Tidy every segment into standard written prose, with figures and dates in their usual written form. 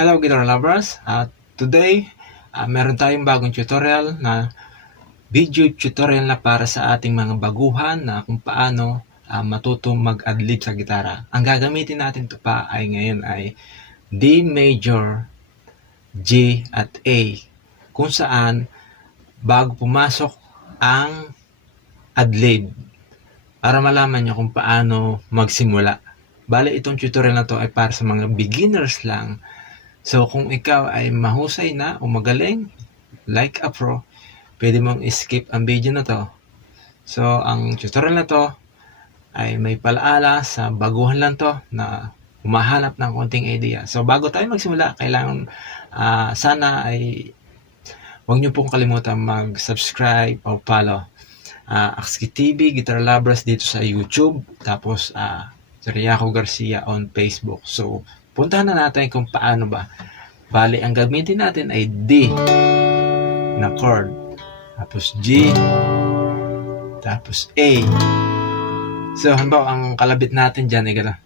Hello guitar lovers! Today, meron tayong bagong tutorial na video tutorial na para sa ating mga baguhan na kung paano matutong mag-adlib sa gitara. Ang gagamitin natin ito pa ay ngayon ay D major, G at A, kung saan bago pumasok ang adlib para malaman nyo kung paano magsimula. Bale, itong tutorial na to ay para sa mga beginners lang. So, kung ikaw ay mahusay na o magaling, like a pro, pwede mong skip ang video na to. So, ang tutorial na to ay may palaala sa baguhan lang to na humahanap ng konting idea. So, bago tayo magsimula, kailangan sana ay huwag nyo pong kalimutan mag-subscribe o follow Akski TV, Guitar Lovers dito sa YouTube. Tapos, Riaco Garcia on Facebook. So, puntahan na natin kung paano ba. Bali, ang gamitin natin ay D na chord. Tapos G. Tapos A. So, halimbawa, ang kalabit natin dyan ay gano'n.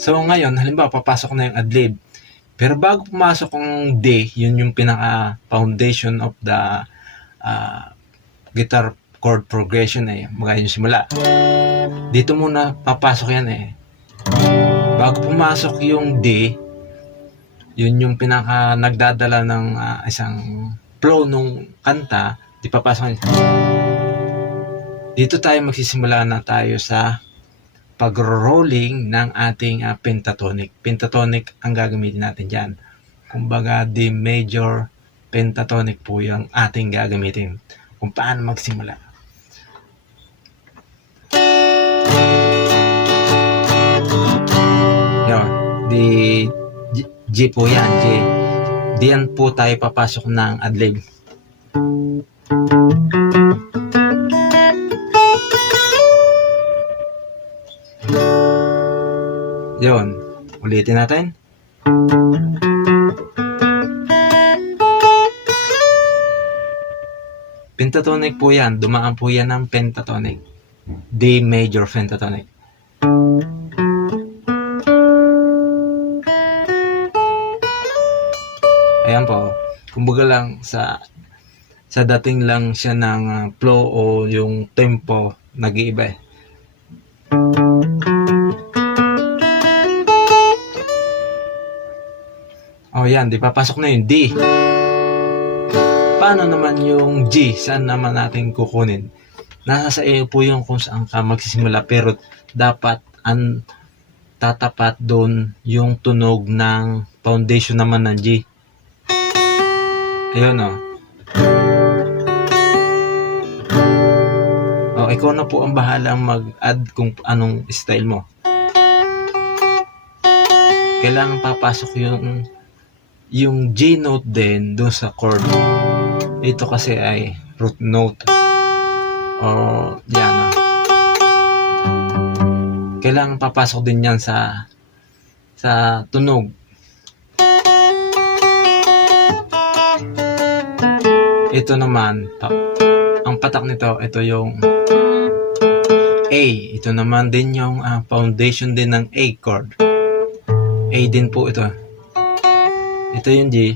So, ngayon, halimbawa, papasok na yung adlib. Pero bago pumasok ang D, yun yung pinaka-foundation of the guitar chord progression magaya yung simula. Dito muna papasok yan Bago pumasok yung D, yun yung pinaka-nagdadala ng isang flow nung kanta, di papasok yan. Dito tayo magsisimula na tayo sa pag-rolling ng ating pentatonic. Pentatonic ang gagamitin natin dyan. Kumbaga, D major pentatonic po yung ating gagamitin. Kung paano magsimula. Yun. G po yan. G. Diyan po tayo papasok ng adlib. Yun. Ulitin natin. Pentatonic po yan. Dumaan po yan ng pentatonic. D major pentatonic. Ayan po. Kumbaga lang sa dating lang siya ng flow o yung tempo nag-iiba Oh, yan. Di papasok na yung D. Paano naman yung G? Saan naman natin kukunin? Nasa sa iyo po yung kung saan ka magsisimula. Pero dapat tatapat doon yung tunog ng foundation naman ng G. Ayun ikaw na po ang bahalang mag-add kung anong style mo. Kailangan papasok yung G note din doon sa chord. Ito kasi ay root note. Yan Kailangan papasok din yan sa tunog. Ito naman, ang patak nito, ito yung A. Ito naman din yung foundation din ng A chord. A din po ito. Ito yung G.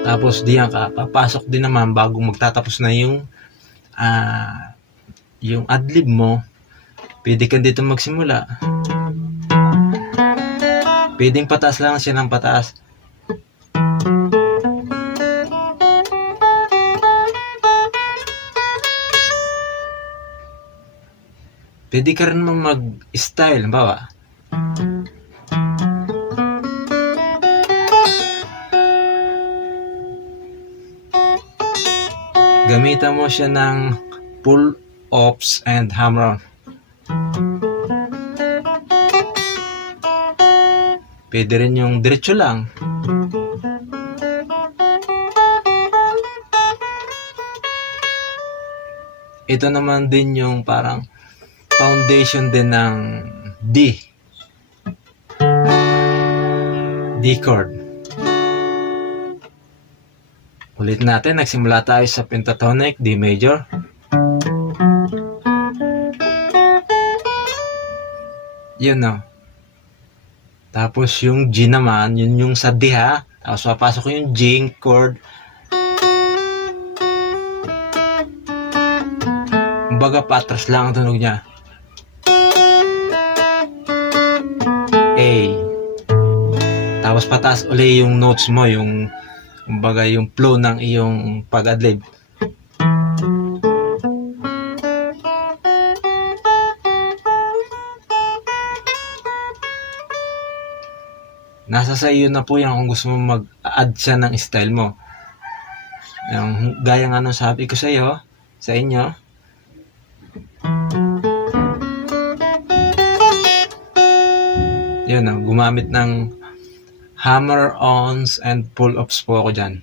Tapos diyan ka, papasok din naman bago magtatapos na yung adlib mo. Pwede ka dito magsimula. Pwedeng pataas lang siya ng pataas. Pwede ka rin mag-style, halimbawa. Gamitan mo siya ng pull-offs and hammer-on. Pwede rin yung diretso lang. Ito naman din yung parang foundation din ng D chord. Ulit natin, nagsimula tayo sa pentatonic, D major. Yun no. Tapos yung G naman, yun yung sa D ha. Tapos papasok ko yung G chord. Kumbaga patras lang ang tunog niya. A. Tapos pataas uli yung notes mo, yung kumbaga yung flow ng iyong pag-adlib. Nasa sa iyo na po yan kung gusto mo mag-add siya ng style mo. Yung, gaya nga nung sabi ko sa iyo, sa inyo. Yun na, gumamit ng hammer-ons and pull-ups po ako dyan.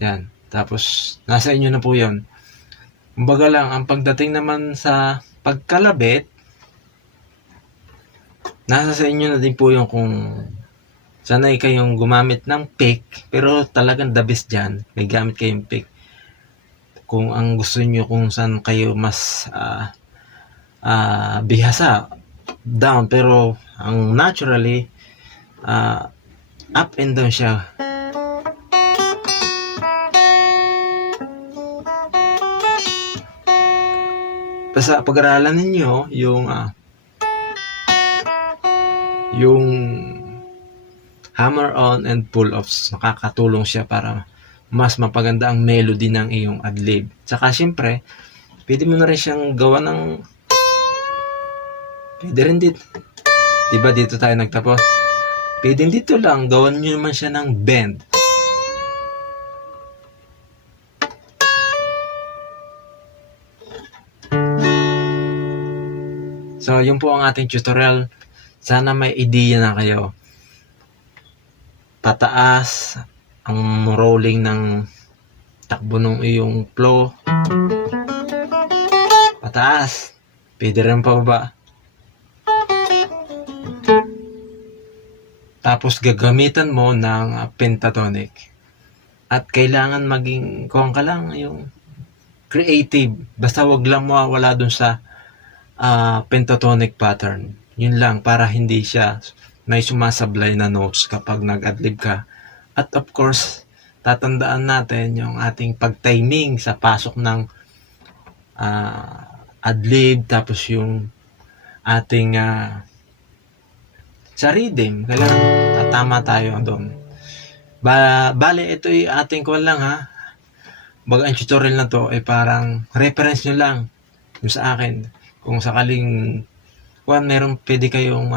Yan. Tapos, nasa inyo na po yun. Kumbaga lang, ang pagdating naman sa pagkalabit, nasa sa inyo na din po yung kung sanay kayong gumamit ng pick, pero talagang the best dyan, may gamit kayong pick. Kung ang gusto nyo kung saan kayo mas bihasa, down, pero ang naturally, up and down siya. Basta pag-aralan ninyo yung hammer-on and pull-offs, nakakatulong siya para mas mapaganda ang melody ng iyong adlib. Tsaka syempre, pwede mo na rin siyang gawa ng pwede rin dito. Diba dito tayo nagtapos? Pwede dito lang, gawan nyo naman siya ng bend. So, yun po ang ating tutorial. Sana may idea na kayo. Pataas ang rolling ng takbo ng iyong flow. Pataas. Pwede rin pa ba? Tapos gagamitan mo ng pentatonic. At kailangan maging kuwang ka lang yung creative. Basta wag lang mawawala dun sa pentatonic pattern. Yun lang, para hindi siya may sumasablay na notes kapag nag-adlib ka. At of course, tatandaan natin yung ating pag-timing sa pasok ng adlib, tapos yung ating sa rhythm, kailangan tatama tayo doon. Bale, ito yung ating kuwan lang ha. Baga ang tutorial na to ay parang reference nyo lang yung sa akin. Kung sakaling meron pwede kayong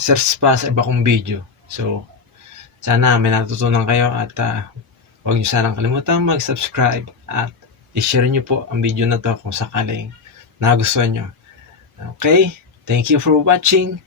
search pa sa iba kong video. So, sana may natutunan kayo at huwag nyo sanang kalimutan mag-subscribe at i-share nyo po ang video na to kung sakaling nagustuhan nyo. Okay? Thank you for watching.